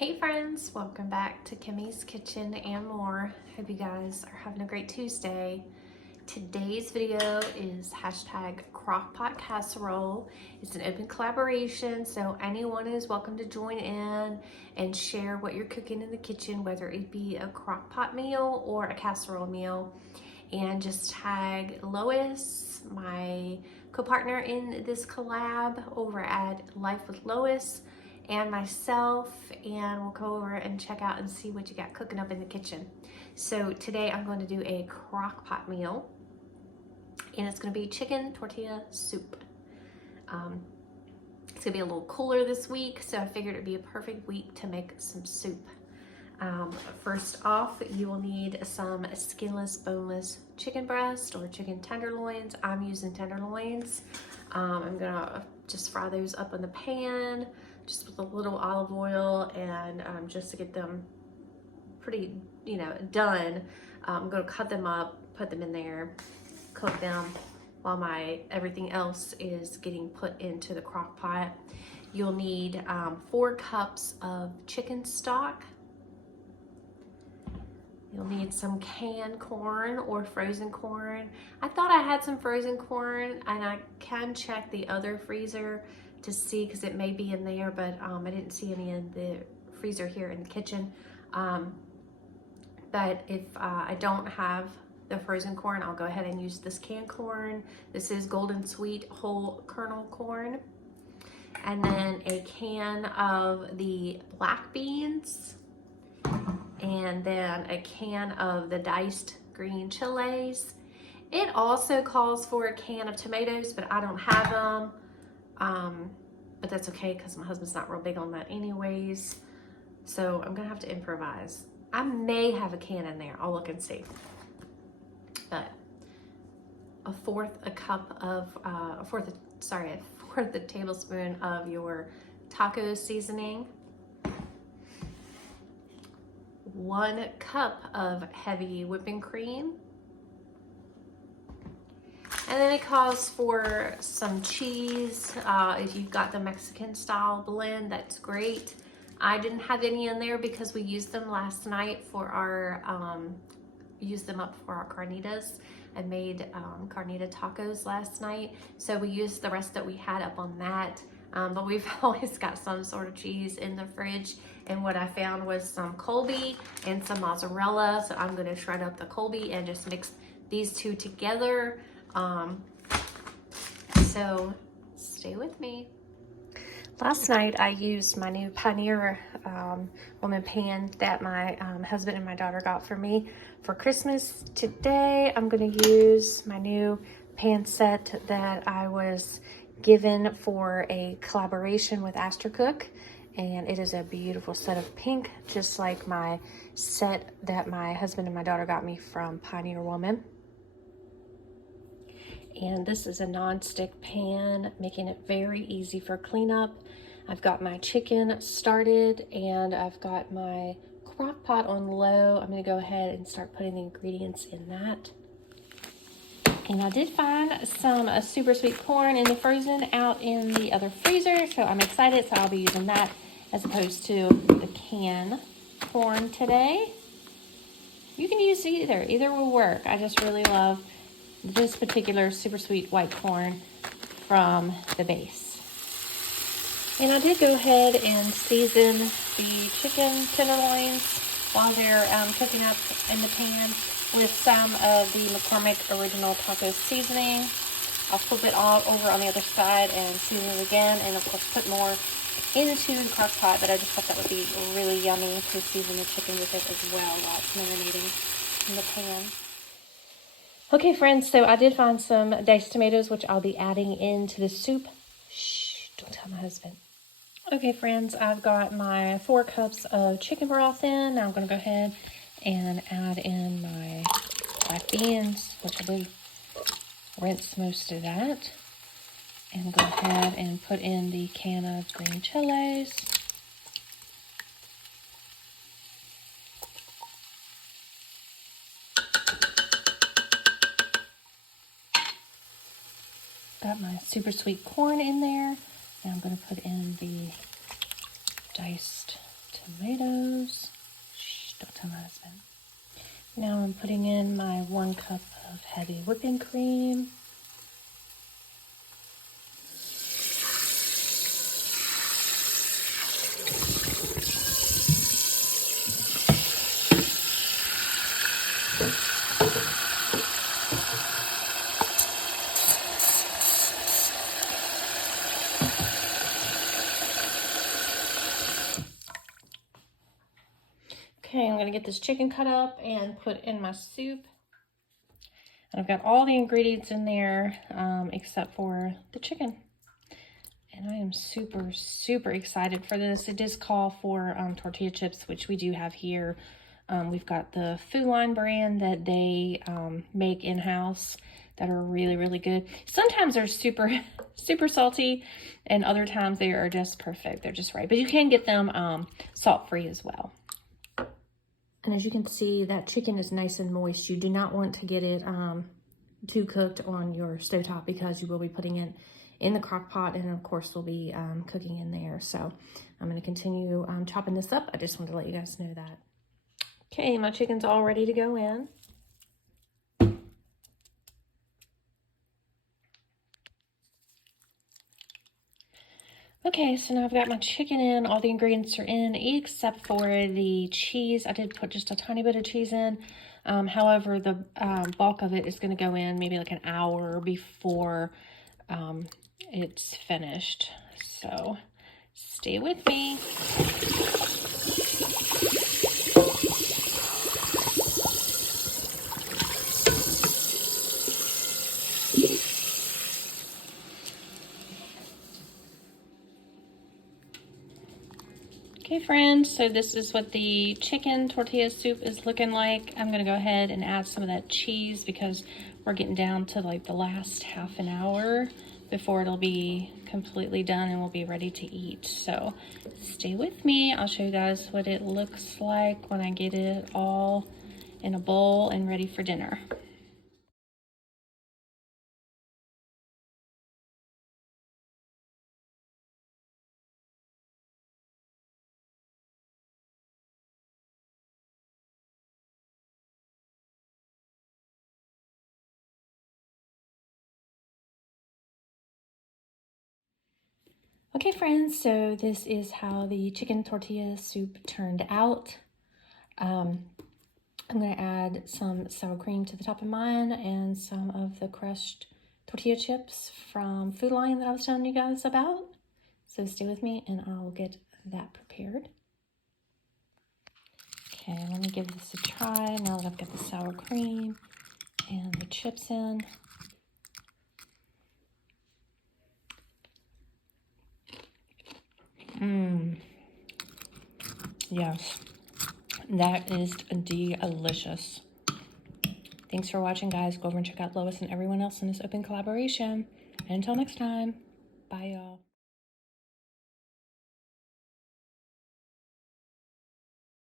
Hey friends, welcome back to Kimmy's Kitchen and more. Hope you guys are having a great Tuesday. Today's video is hashtag crockpot casserole. It's an open collaboration, so anyone is welcome to join in and share what you're cooking in the kitchen, whether it be a crockpot meal or a casserole meal. And just tag Lois, my co-partner in this collab over at Life with Lois, and myself, and we'll go over and check out and see what you got cooking up in the kitchen. So today I'm going to do a crock pot meal, and it's going to be chicken tortilla soup. It's going to be a little cooler this week, so I figured it'd be a perfect week to make some soup. First off, you will need some skinless, boneless chicken breast or chicken tenderloins. I'm using tenderloins. I'm gonna just fry those up in the pan, just with a little olive oil, and just to get them pretty, done. I'm gonna cut them up, put them in there, cook them while everything else is getting put into the crock pot. You'll need 4 cups of chicken stock. You'll need some canned corn or frozen corn. I thought I had some frozen corn, and I can check the other freezer to see, because it may be in there, but I didn't see any in the freezer here in the kitchen. But if I don't have the frozen corn, I'll go ahead and use this canned corn. This is Golden Sweet whole kernel corn. And then a can of the black beans, and then a can of the diced green chiles. It also calls for a can of tomatoes, but I don't have them. But that's okay, because my husband's not real big on that anyways. So I'm gonna have to improvise. I may have a can in there, I'll look and see. But a fourth a tablespoon of your taco seasoning. 1 cup of heavy whipping cream. And then it calls for some cheese. If you've got the Mexican style blend, that's great. I didn't have any in there because we used them last night for our, used them up for our carnitas. I made carnita tacos last night. So we used the rest that we had up on that. But we've always got some sort of cheese in the fridge. And what I found was some Colby and some mozzarella. So I'm gonna shred up the Colby and just mix these two together. So stay with me. Last night I used my new Pioneer woman pan that my husband and my daughter got for me for Christmas. Today I'm gonna use my new pan set that I was given for a collaboration with Cook, and it is a beautiful set of pink, just like my set that my husband and my daughter got me from Pioneer Woman. And this is a non-stick pan, making it very easy for cleanup. I've got my chicken started, and I've got my crock pot on low. I'm gonna go ahead and start putting the ingredients in that. And I did find some super sweet corn in the frozen out in the other freezer, so I'm excited. So I'll be using that as opposed to the canned corn today. You can use either will work. I just really love this particular super sweet white corn from the base. And I did go ahead and season the chicken tenderloins while they're cooking up in the pan with some of the McCormick Original Taco Seasoning. I'll flip it all over on the other side and season it again, and of course put more into the crock pot, but I just thought that would be really yummy to season the chicken with it as well while it's marinating in the pan. Okay friends, so I did find some diced tomatoes, which I'll be adding into the soup. Shh, don't tell my husband. Okay friends, I've got my 4 cups of chicken broth in. Now I'm gonna go ahead and add in my black beans, which I will rinse most of that. And go ahead and put in the can of green chiles. Got my super sweet corn in there. And I'm going to put in the diced tomatoes. Shh, don't tell my husband. Now I'm putting in my 1 cup of heavy whipping cream. Okay, I'm gonna get this chicken cut up and put in my soup. I've got all the ingredients in there except for the chicken. And I am super, super excited for this. It does call for tortilla chips, which we do have here. We've got the Food Line brand that they make in-house that are really, really good. Sometimes they're super, super salty, and other times they are just perfect. They're just right. But you can get them salt-free as well. And as you can see, that chicken is nice and moist. You do not want to get it too cooked on your stovetop because you will be putting it in the crock pot, and of course we'll be cooking in there. So I'm going to continue chopping this up. I just wanted to let you guys know that. Okay, my chicken's all ready to go in. Okay, so now I've got my chicken in. All the ingredients are in except for the cheese. I did put just a tiny bit of cheese in. However, the bulk of it is going to go in maybe like an hour before it's finished. So stay with me. Okay, friends, so this is what the chicken tortilla soup is looking like. I'm gonna go ahead and add some of that cheese because we're getting down to like the last half an hour before it'll be completely done and we'll be ready to eat. So stay with me. I'll show you guys what it looks like when I get it all in a bowl and ready for dinner. Okay, friends, so this is how the chicken tortilla soup turned out. I'm going to add some sour cream to the top of mine and some of the crushed tortilla chips from Food Line that I was telling you guys about. So stay with me and I'll get that prepared. Okay, let me give this a try now that I've got the sour cream and the chips in. Yes, that is delicious. Thanks for watching, guys. Go over and check out Lois and everyone else in this open collaboration. And until next time, bye, y'all.